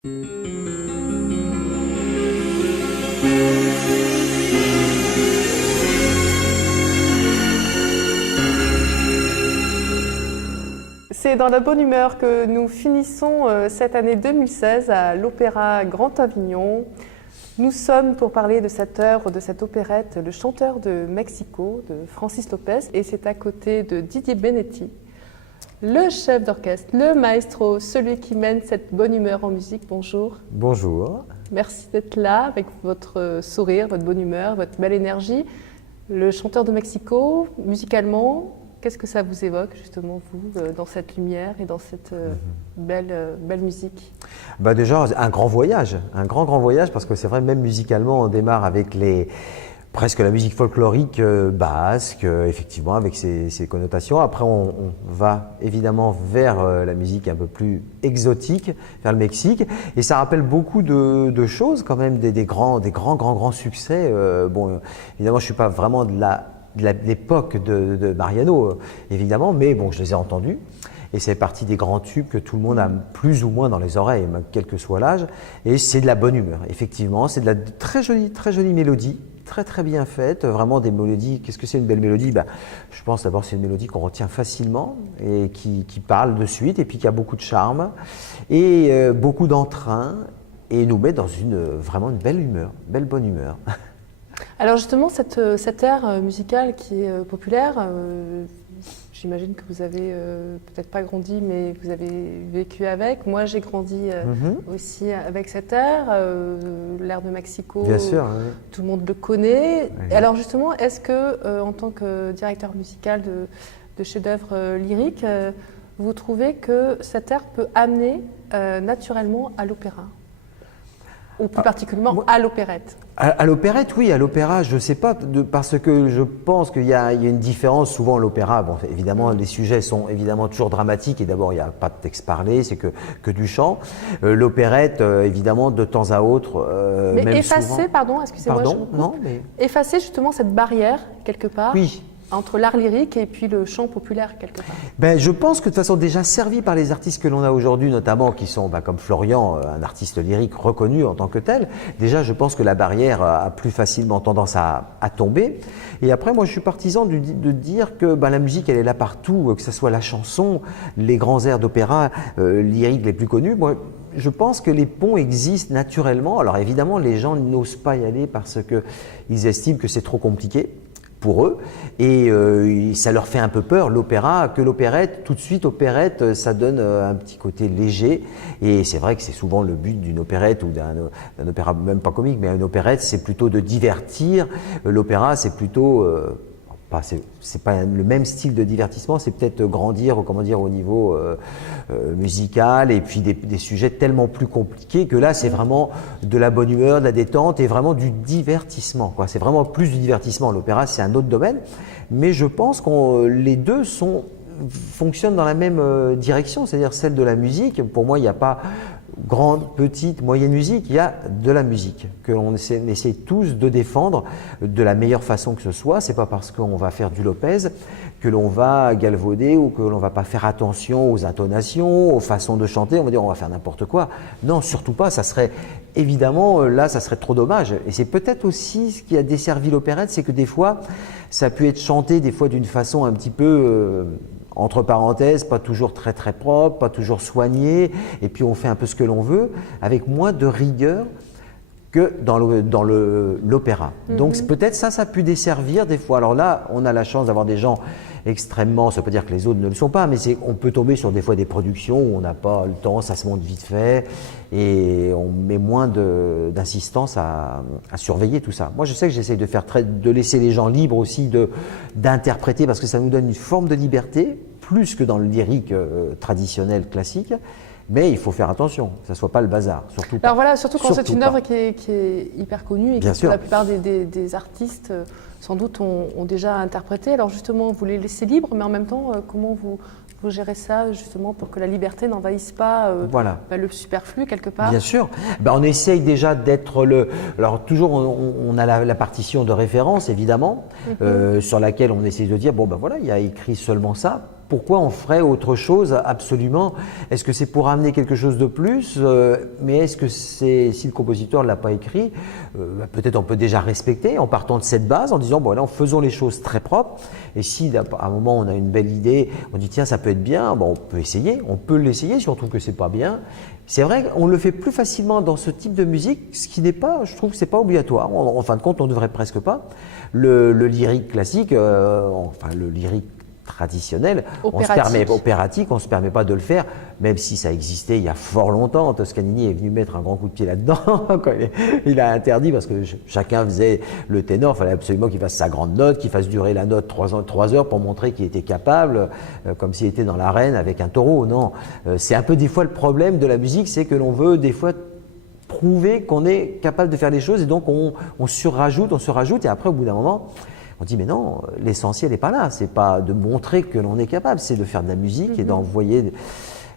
C'est dans la bonne humeur que nous finissons cette année 2016 à l'Opéra Grand Avignon. Nous sommes pour parler de cette œuvre, de cette opérette, Le Chanteur de Mexico de Francis Lopez, et c'est à côté de Didier Benetti, le chef d'orchestre, le maestro, celui qui mène cette bonne humeur en musique. Bonjour. Bonjour. Merci d'être là avec votre sourire, votre bonne humeur, votre belle énergie. Le Chanteur de Mexico, musicalement, qu'est-ce que ça vous évoque justement, vous, dans cette lumière et dans cette belle musique? Bah déjà, un grand voyage, un grand voyage, parce que c'est vrai, même musicalement, on démarre avec presque la musique folklorique basque, effectivement, avec ses connotations. Après, on va évidemment vers la musique un peu plus exotique, vers le Mexique, et ça rappelle beaucoup de choses quand même, des grands succès. Bon, évidemment, je suis pas vraiment de l'époque de Mariano, évidemment, mais bon, je les ai entendus. Et c'est partie des grands tubes que tout le monde a plus ou moins dans les oreilles, quel que soit l'âge. Et c'est de la bonne humeur, effectivement. C'est de la très jolie mélodie, très bien faite. Vraiment des mélodies. Qu'est-ce que c'est une belle mélodie? Je pense d'abord c'est une mélodie qu'on retient facilement et qui parle de suite et puis qui a beaucoup de charme et beaucoup d'entrain et nous met dans vraiment une belle humeur, bonne humeur. Alors justement, cette ère musicale qui est populaire, j'imagine que vous avez peut-être pas grandi, mais vous avez vécu avec. Moi, j'ai grandi aussi avec cette ère, l'ère de Mexico. Bien sûr, oui. Tout le monde le connaît. Oui. Et alors justement, est-ce que, en tant que directeur musical de chefs-d'œuvre lyriques, vous trouvez que cette ère peut amener naturellement à l'opéra? Ou plus particulièrement à l'opérette? À l'opérette, oui. À l'opéra, je ne sais pas, parce que je pense qu'il y a une différence. Souvent, à l'opéra, bon, évidemment, les sujets sont évidemment toujours dramatiques. Et d'abord, il n'y a pas de texte parlé, c'est que du chant. L'opérette, évidemment, de temps à autre, mais même effacer, souvent... pardon, excusez-moi. Pardon, non, mais... Effacer justement cette barrière, quelque part, oui. Entre l'art lyrique et puis le chant populaire, quelque part. Je pense que de toute façon, déjà servi par les artistes que l'on a aujourd'hui, notamment qui sont comme Florian, un artiste lyrique reconnu en tant que tel, déjà je pense que la barrière a plus facilement tendance à tomber. Et après, moi je suis partisan de dire que la musique elle est là partout, que ce soit la chanson, les grands airs d'opéra lyriques les plus connus. Moi, je pense que les ponts existent naturellement. Alors évidemment, les gens n'osent pas y aller parce qu'ils estiment que c'est trop compliqué pour eux, et ça leur fait un peu peur, l'opéra, que l'opérette, tout de suite opérette, ça donne un petit côté léger, et c'est vrai que c'est souvent le but d'une opérette ou d'un opéra, même pas comique, mais une opérette, c'est plutôt de divertir, l'opéra c'est plutôt, c'est pas le même style de divertissement, c'est peut-être grandir, comment dire, au niveau musical, et puis des sujets tellement plus compliqués que là c'est vraiment de la bonne humeur, de la détente et vraiment du divertissement, quoi. C'est vraiment plus du divertissement. L'opéra c'est un autre domaine, mais je pense que les deux fonctionnent dans la même direction, c'est-à-dire celle de la musique. Pour moi, il n'y a pas grande, petite, moyenne musique, il y a de la musique que l'on essaie tous de défendre de la meilleure façon que ce soit. C'est pas parce qu'on va faire du Lopez que l'on va galvauder ou que l'on va pas faire attention aux intonations, aux façons de chanter. On va dire on va faire n'importe quoi. Non, surtout pas. Ça serait évidemment là, ça serait trop dommage. Et c'est peut-être aussi ce qui a desservi l'opérette, c'est que des fois, ça a pu être chanté des fois d'une façon un petit peu entre parenthèses, pas toujours très propre, pas toujours soigné, et puis on fait un peu ce que l'on veut, avec moins de rigueur que dans l'opéra. Donc peut-être ça a pu desservir des fois. Alors là, on a la chance d'avoir des gens extrêmement, ça ne veut pas dire que les autres ne le sont pas, mais on peut tomber sur des fois des productions où on n'a pas le temps, ça se monte vite fait, et on met moins d'insistance à surveiller tout ça. Moi, je sais que j'essaie de laisser les gens libres aussi d'interpréter, parce que ça nous donne une forme de liberté, plus que dans le lyrique traditionnel classique. Mais il faut faire attention, que ça ne soit pas le bazar, surtout pas. Alors voilà, surtout quand c'est une œuvre qui est hyper connue et que la plupart des artistes, sans doute, ont déjà interprété. Alors justement, vous les laissez libres, mais en même temps, comment vous gérez ça justement pour que la liberté n'envahisse pas le superflu quelque part? Bien sûr. On essaye déjà d'être Alors toujours, on a la partition de référence, évidemment, sur laquelle on essaie de dire, il y a écrit seulement ça. pourquoi on ferait autre chose absolument? Est-ce que c'est pour amener quelque chose de plus? Mais est-ce que c'est, si le compositeur ne l'a pas écrit, peut-être on peut déjà respecter en partant de cette base, en disant, bon là, faisons les choses très propres. Et si à un moment on a une belle idée, on dit tiens, ça peut être bien, bon, on peut essayer, on peut l'essayer si on trouve que c'est pas bien. C'est vrai qu'on le fait plus facilement dans ce type de musique, ce qui n'est pas, je trouve que c'est pas obligatoire. En fin de compte, on ne devrait presque pas. Le lyrique classique, enfin le lyrique traditionnel, opératique, on ne se permet pas de le faire, même si ça existait il y a fort longtemps. Toscanini est venu mettre un grand coup de pied là-dedans, quand il a interdit, parce que chacun faisait le ténor, il fallait absolument qu'il fasse sa grande note, qu'il fasse durer la note 3 heures pour montrer qu'il était capable, comme s'il était dans l'arène avec un taureau. Non, c'est un peu des fois le problème de la musique, c'est que l'on veut des fois prouver qu'on est capable de faire les choses, et donc on se rajoute, et après au bout d'un moment, on dit mais non, l'essentiel n'est pas là, c'est pas de montrer que l'on est capable, c'est de faire de la musique et d'envoyer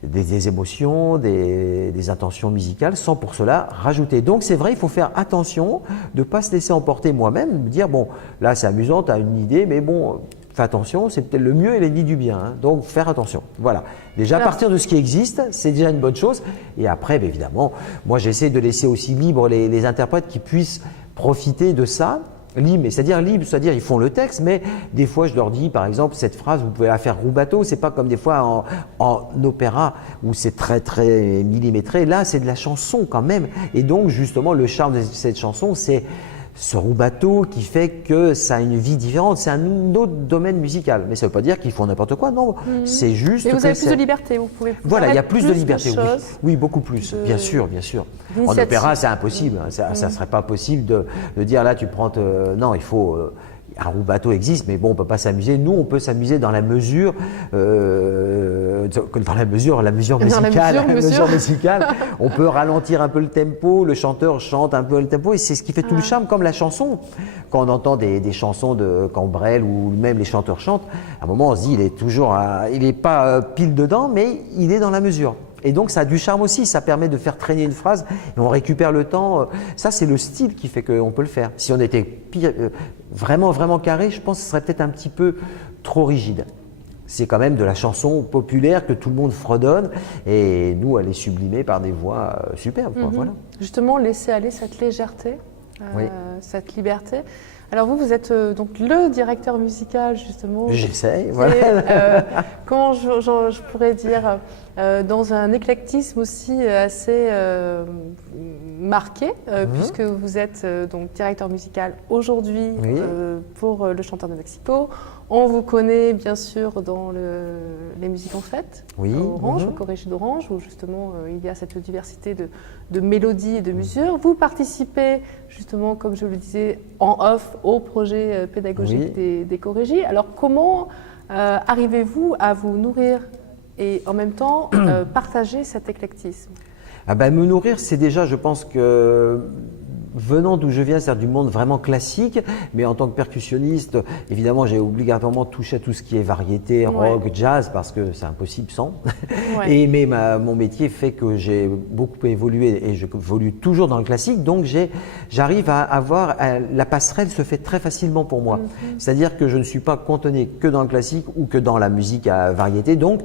des émotions, des intentions musicales, sans pour cela rajouter. Donc c'est vrai, il faut faire attention de ne pas se laisser emporter moi-même, de dire bon, là c'est amusant, tu as une idée, mais bon, fais attention, c'est peut-être le mieux et l'ennemi du bien, hein, donc faire attention. Voilà, déjà à partir de ce qui existe, c'est déjà une bonne chose, et après, bien évidemment, moi j'essaie de laisser aussi libre les interprètes qui puissent profiter de ça. Libre, c'est-à-dire ils font le texte, mais des fois je leur dis, par exemple, cette phrase, vous pouvez la faire rubato, c'est pas comme des fois en opéra où c'est très très millimétré, là c'est de la chanson quand même, et donc justement le charme de cette chanson, c'est ce rubato qui fait que ça a une vie différente, c'est un autre domaine musical, mais ça ne veut pas dire qu'ils font n'importe quoi, non, c'est juste mais vous avez plus de liberté, vous pouvez voilà, il y a plus de liberté, oui, beaucoup plus, bien sûr. En opéra, c'est impossible, ça ne serait pas possible de dire là, tu prends, non, il faut... un rubato existe, mais bon, on ne peut pas s'amuser. Nous, on peut s'amuser dans la mesure, la mesure musicale. On peut ralentir un peu le tempo, le chanteur chante un peu le tempo, et c'est ce qui fait tout le charme, comme la chanson. Quand on entend des chansons de Cambrel, ou même les chanteurs chantent, à un moment, on se dit, il n'est pas pile dedans, mais il est dans la mesure. Et donc, ça a du charme aussi, ça permet de faire traîner une phrase et on récupère le temps. Ça, c'est le style qui fait qu'on peut le faire. Si on était vraiment, vraiment carré, je pense que ce serait peut-être un petit peu trop rigide. C'est quand même de la chanson populaire que tout le monde fredonne et nous, elle est sublimée par des voix superbes. Voilà. Justement, laisser aller cette légèreté, cette liberté. Alors vous êtes donc le directeur musical justement. J'essaye, voilà. Comment je pourrais dire, dans un éclectisme aussi assez marqué, puisque vous êtes donc directeur musical aujourd'hui pour le Chanteur de Mexico. On vous connaît bien sûr dans les musiques en fête, Orange, au Corrégie d'Orange, où justement il y a cette diversité de mélodies et de mesures. Vous participez justement, comme je le disais, en off au projet pédagogique des Corrégies. Alors comment arrivez-vous à vous nourrir et en même temps partager cet éclectisme? Me nourrir, c'est déjà, je pense que venant d'où je viens, c'est-à-dire du monde vraiment classique, mais en tant que percussionniste, évidemment, j'ai obligatoirement touché à tout ce qui est variété, rock, jazz, parce que c'est impossible sans. Mais mon métier fait que j'ai beaucoup évolué et j'évolue toujours dans le classique, donc j'arrive à avoir, la passerelle se fait très facilement pour moi. C'est-à-dire que je ne suis pas cantonné que dans le classique ou que dans la musique à variété, donc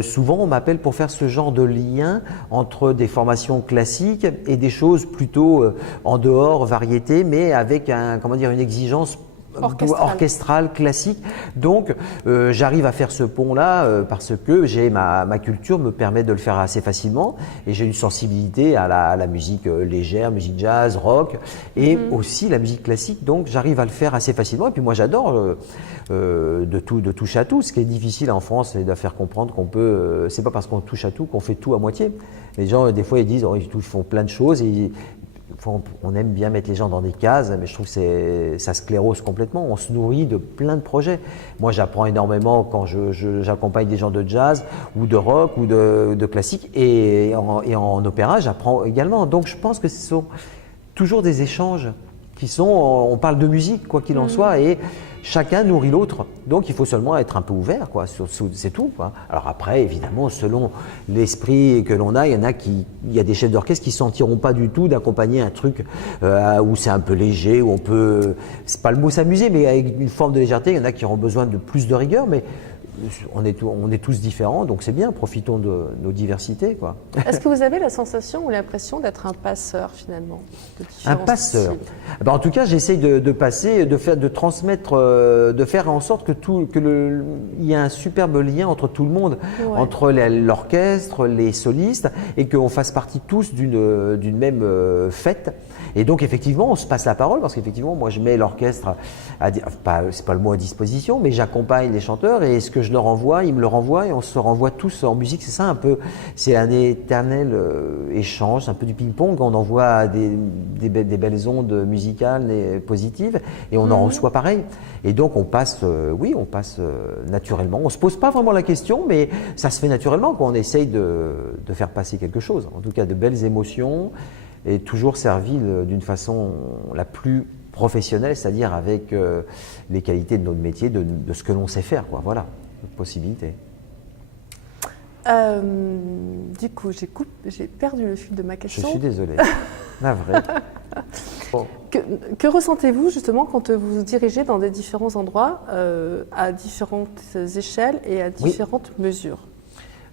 souvent on m'appelle pour faire ce genre de lien entre des formations classiques et des choses plutôt en dehors, variété, mais avec une exigence orchestrale, classique. Donc, j'arrive à faire ce pont-là parce que ma culture me permet de le faire assez facilement et j'ai une sensibilité à la musique légère, musique jazz, rock et aussi la musique classique. Donc, j'arrive à le faire assez facilement. Et puis, moi, j'adore de touche à tout. Ce qui est difficile en France, c'est de faire comprendre qu'on peut. C'est pas parce qu'on touche à tout qu'on fait tout à moitié. Les gens, des fois, ils disent ils font plein de choses et on aime bien mettre les gens dans des cases, mais je trouve que ça sclérose complètement. On se nourrit de plein de projets. Moi, j'apprends énormément quand j'accompagne des gens de jazz ou de rock ou de classique. Et en opéra, j'apprends également. Donc, je pense que ce sont toujours des échanges on parle de musique, quoi qu'il en soit, et chacun nourrit l'autre. Donc, il faut seulement être un peu ouvert, quoi. C'est tout, quoi. Alors après, évidemment, selon l'esprit que l'on a, il y a des chefs d'orchestre qui ne sentiront pas du tout d'accompagner un truc où c'est un peu léger, où on peut, c'est pas le mot s'amuser, mais avec une forme de légèreté. Il y en a qui auront besoin de plus de rigueur, mais on est tous différents, donc c'est bien, profitons de nos diversités, quoi. Est-ce que vous avez la sensation ou l'impression d'être un passeur finalement de Un différents passeur. styles? En tout cas, j'essaye de passer, de transmettre, de faire en sorte il y ait un superbe lien entre tout le monde, Ouais. entre l'orchestre, les solistes, et qu'on fasse partie tous d'une même fête. Et donc effectivement, on se passe la parole parce qu'effectivement, moi je mets l'orchestre c'est pas le mot à disposition, mais j'accompagne les chanteurs et ce que je leur envoie, ils me le renvoient et on se renvoie tous en musique. C'est ça un peu, c'est un éternel échange, c'est un peu du ping-pong. On envoie des belles ondes musicales et positives et on en reçoit pareil. Et donc on passe, naturellement. On se pose pas vraiment la question, mais ça se fait naturellement quand on essaye de faire passer quelque chose. En tout cas, de belles émotions. Et toujours servi d'une façon la plus professionnelle, c'est-à-dire avec les qualités de notre métier, de ce que l'on sait faire, quoi. Voilà, possibilité. Du coup, j'ai perdu le fil de ma Je question. suis désolé, navré. Bon. Que ressentez-vous justement quand vous vous dirigez dans des différents endroits, à différentes échelles et à différentes mesures?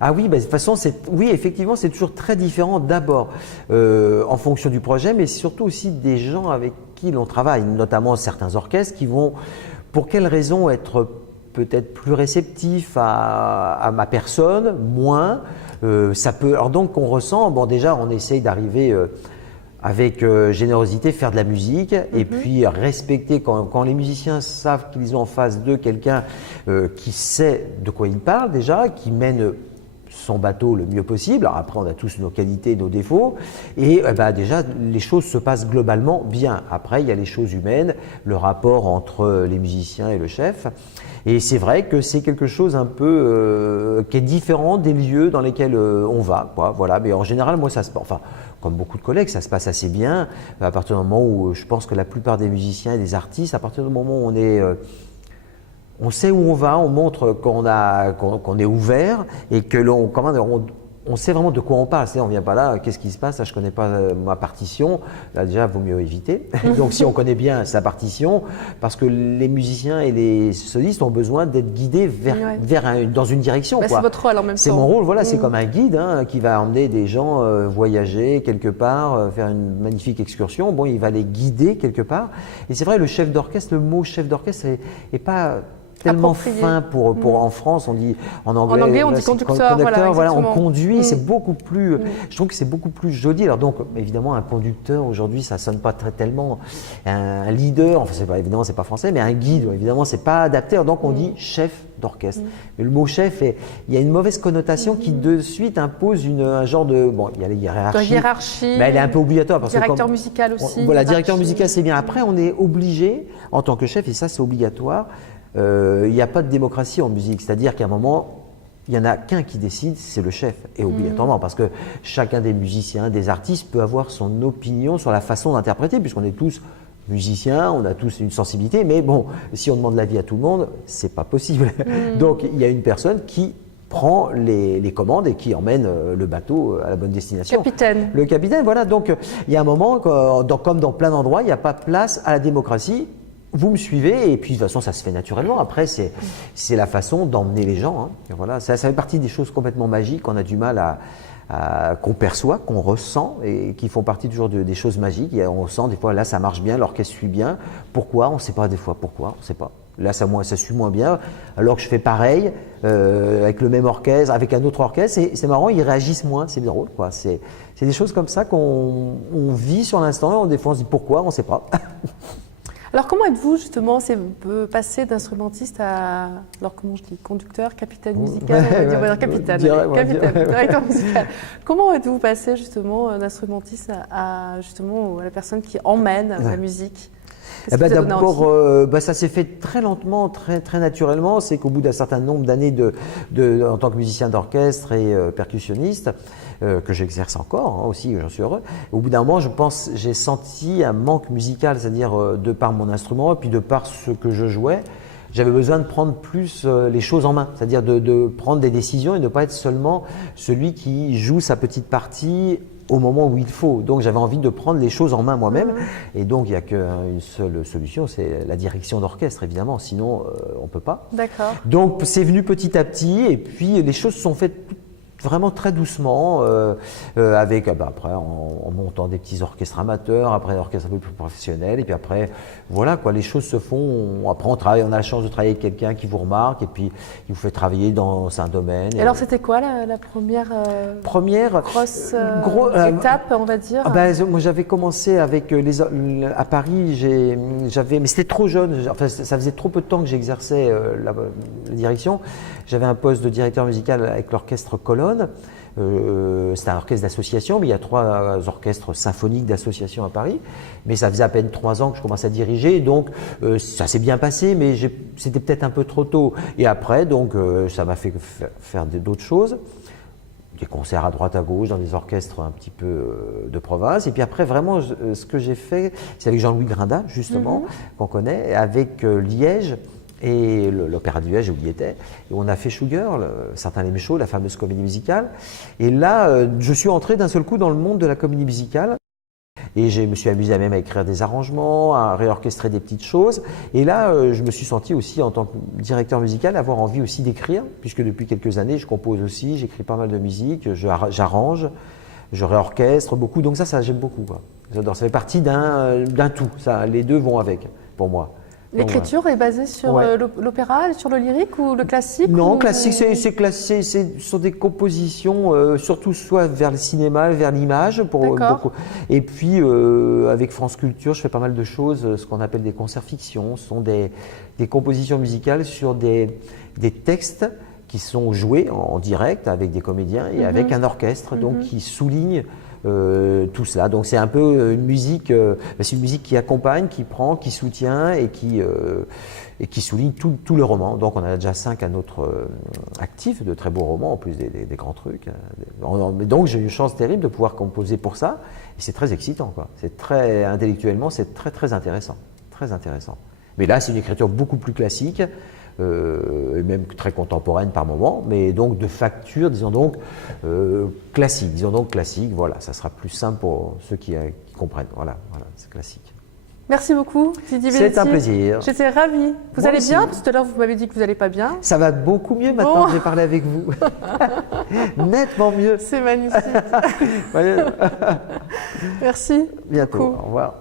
Ah oui, de toute façon, effectivement, c'est toujours très différent d'abord en fonction du projet, mais surtout aussi des gens avec qui l'on travaille, notamment certains orchestres qui vont, pour quelles raisons, être peut-être plus réceptifs à ma personne, moins. Ça peut, alors donc, on ressent, bon déjà, on essaye d'arriver avec générosité, faire de la musique et puis respecter quand les musiciens savent qu'ils ont en face d'eux quelqu'un qui sait de quoi il parle déjà, qui mène son bateau le mieux possible. Alors après, on a tous nos qualités, nos défauts. Et déjà, les choses se passent globalement bien. Après, il y a les choses humaines, le rapport entre les musiciens et le chef. Et c'est vrai que c'est quelque chose un peu qui est différent des lieux dans lesquels on va, quoi. Voilà. Mais en général, moi, ça se passe, enfin, comme beaucoup de collègues, ça se passe assez bien. À partir du moment où je pense que la plupart des musiciens et des artistes, à partir du moment où on sait où on va, on montre qu'on est ouvert et que on sait vraiment de quoi on parle. C'est-à-dire, on ne vient pas là, qu'est-ce qui se passe, là, je ne connais pas ma partition. Là, déjà, il vaut mieux éviter. Donc, si on connaît bien sa partition, parce que les musiciens et les solistes ont besoin d'être guidés dans une direction. C'est votre rôle en même temps. C'est mon rôle, voilà, c'est comme un guide qui va emmener des gens voyager quelque part, faire une magnifique excursion. Bon, il va les guider quelque part. Et c'est vrai, le chef d'orchestre, le mot chef d'orchestre n'est pas tellement fin pour en France, on dit en anglais on dit conducteur, voilà, on exactement. conduit, c'est beaucoup plus je trouve que c'est beaucoup plus joli. Alors donc évidemment un conducteur aujourd'hui, ça sonne pas tellement un leader, enfin évidemment c'est pas français, mais un guide évidemment c'est pas adapté. Alors, donc on dit chef d'orchestre. Mais le mot chef, il y a une mauvaise connotation qui de suite impose un genre de il y a la hiérarchie, mais elle est un peu obligatoire parce directeur musical aussi. Voilà, directeur musical c'est bien. Après on est obligé en tant que chef, et ça c'est obligatoire. Il n'y a pas de démocratie en musique, c'est-à-dire qu'à un moment, il n'y en a qu'un qui décide, c'est le chef, et obligatoirement, parce que chacun des musiciens, des artistes peut avoir son opinion sur la façon d'interpréter, puisqu'on est tous musiciens, on a tous une sensibilité, mais bon, si on demande l'avis à tout le monde, c'est pas possible. Donc il y a une personne qui prend les commandes et qui emmène le bateau à la bonne destination. Capitaine. Le capitaine, voilà. Donc il y a un moment, comme dans plein d'endroits, il n'y a pas place à la démocratie. Vous me suivez et puis de toute façon ça se fait naturellement. Après c'est la façon d'emmener les gens. Voilà, ça fait partie des choses complètement magiques qu'on a du mal qu'on perçoit, qu'on ressent et qui font partie toujours des choses magiques. On sent des fois là ça marche bien, l'orchestre suit bien. Pourquoi? On ne sait pas des fois pourquoi, on ne sait pas. Là ça suit moins bien alors que je fais pareil avec le même orchestre, avec un autre orchestre. C'est marrant, ils réagissent moins, c'est drôle, quoi. C'est des choses comme ça qu'on vit sur l'instant. Des fois on se dit pourquoi, on ne sait pas. Alors comment êtes-vous justement passé d'instrumentiste à, alors comment je dis, conducteur, capitaine musical, on va dire capitaine, directeur musical. Comment êtes-vous passé justement d'instrumentiste à justement à la personne qui emmène la musique? D'abord, ça s'est fait très lentement, très, très naturellement. C'est qu'au bout d'un certain nombre d'années en tant que musicien d'orchestre et percussionniste, que j'exerce encore aussi, j'en suis heureux. Au bout d'un moment, je pense, j'ai senti un manque musical, c'est-à-dire de par mon instrument et puis de par ce que je jouais. J'avais besoin de prendre plus les choses en main, c'est-à-dire de prendre des décisions et ne pas être seulement celui qui joue sa petite partie au moment où il faut. Donc j'avais envie de prendre les choses en main moi-même. Et donc il n'y a qu'une seule solution, c'est la direction d'orchestre, évidemment. Sinon, on ne peut pas. D'accord. Donc c'est venu petit à petit. Et puis les choses se sont faites vraiment très doucement, avec après en montant des petits orchestres amateurs, après des orchestres un peu plus professionnels, et puis après voilà quoi, les choses se font. Après on travaille, on a la chance de travailler avec quelqu'un qui vous remarque et puis il vous fait travailler dans un domaine. Et alors c'était quoi la première grosse étape, on va dire? Moi j'avais commencé avec à Paris, mais c'était trop jeune. Enfin ça faisait trop peu de temps que j'exerçais la direction. J'avais un poste de directeur musical avec l'orchestre Colonne. C'est un orchestre d'association, mais il y a 3 orchestres symphoniques d'association à Paris. Mais ça faisait à peine 3 ans que je commençais à diriger, donc ça s'est bien passé, mais c'était peut-être un peu trop tôt. Et après, donc, ça m'a fait faire d'autres choses, des concerts à droite à gauche dans des orchestres un petit peu de province. Et puis après, vraiment, ce que j'ai fait, c'est avec Jean-Louis Grindin, justement, qu'on connaît, avec Liège. Et l'Opéra de Liège où il était. Et on a fait Showgirl, Saint-Aimé-Chaud, la fameuse comédie musicale. Et là, je suis entré d'un seul coup dans le monde de la comédie musicale. Et je me suis amusé même à écrire des arrangements, à réorchestrer des petites choses. Et là, je me suis senti aussi, en tant que directeur musical, avoir envie aussi d'écrire, puisque depuis quelques années, je compose aussi, j'écris pas mal de musique, j'arrange, je réorchestre beaucoup. Donc ça j'aime beaucoup, quoi. J'adore. Ça fait partie d'un tout. Ça, les deux vont avec, pour moi. L'écriture est basée sur l'opéra, sur le lyrique ou le classique? Non, classique, c'est classé, ce sont des compositions, surtout soit vers le cinéma, vers l'image. Et puis, avec France Culture, je fais pas mal de choses, ce qu'on appelle des concerts fiction. Ce sont des compositions musicales sur des textes qui sont joués en direct avec des comédiens et avec un orchestre, donc qui souligne tout cela. Donc c'est un peu une musique, c'est une musique qui accompagne, qui prend, qui soutient et qui souligne tout le roman. Donc on a déjà 5 à notre actif, de très beaux romans, en plus des grands trucs. Donc j'ai eu une chance terrible de pouvoir composer pour ça, et c'est très excitant, quoi. C'est très intellectuellement, c'est très très intéressant, très intéressant. Mais là c'est une écriture beaucoup plus classique. Et même très contemporaine par moment, mais donc de facture, disons donc classique, voilà, ça sera plus simple pour ceux qui comprennent, voilà, c'est classique. Merci beaucoup, Didier C'est un plaisir. J'étais ravie. Vous allez bien? Parce que tout à l'heure, vous m'avez dit que vous n'allez pas bien. Ça va beaucoup mieux maintenant que j'ai parlé avec vous. Nettement mieux. C'est magnifique. Merci. Bientôt, au revoir.